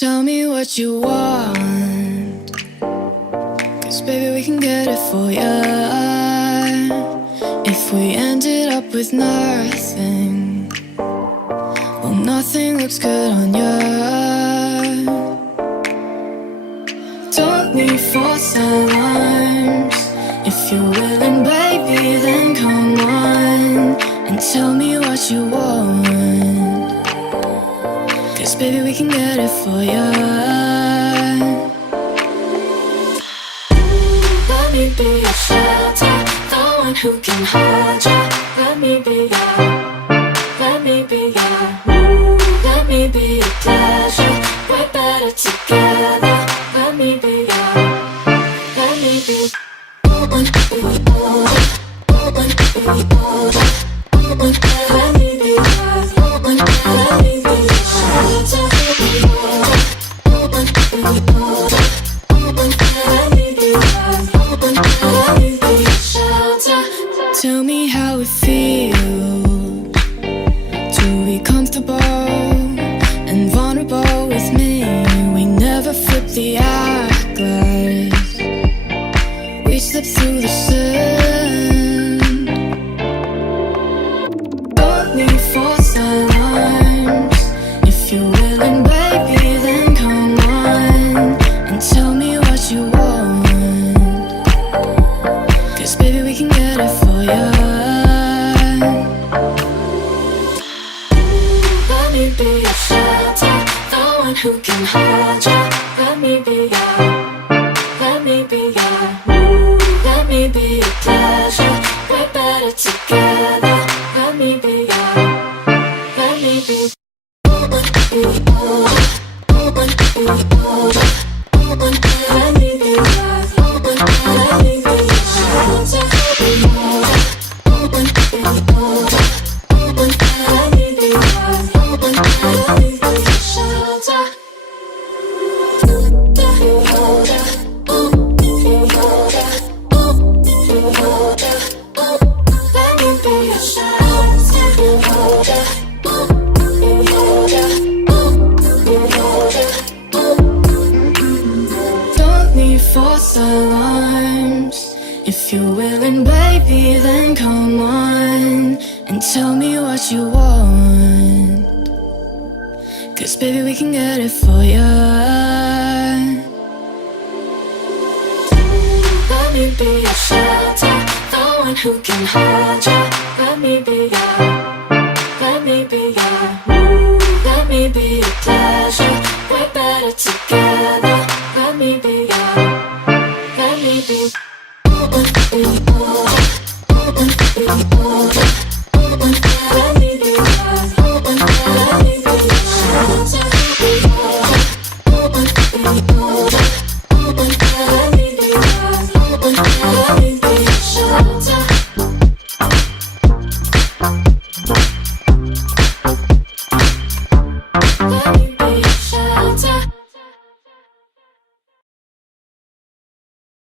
Tell me what you want, 'cause baby we can get it for ya. If we ended up with nothing, well, nothing looks good on ya. Don't need false alarms. If you're willing, baby, then come on and tell me what you want, 'cause baby we can get it for ya. Let me be your shelter, the one who can hold ya. Let me be your, let me be your, let me be your pleasure. We're better together. Let me be your, let me be. Let me be your, let me be your, let me be your shelter. Tell me how it feels to be comfortable and vulnerable with me. We never flip the hourglass, we slip through the sand. Don't need false alarms. If you're willing, baby, then come on and tell me what you want, 'cause baby we can get it for ya. Let me be your shelter, the one who can hold ya. Let me be your, let me be your, let me be your pleasure. We're better together. Let me be your, let me be. Let me be your, let me be your, let me be your shelter. Don't need false alarms. If you're willing, baby, then come on and tell me what you want, 'cause baby we can get it for ya. Let me be your shelter, the one who can hold ya. Let me be your, let me be your, let me be your pleasure. We're better together. Let me be your, let me be. Let me be your, let me be your, let me be your shelter. Let me be your, let me be your,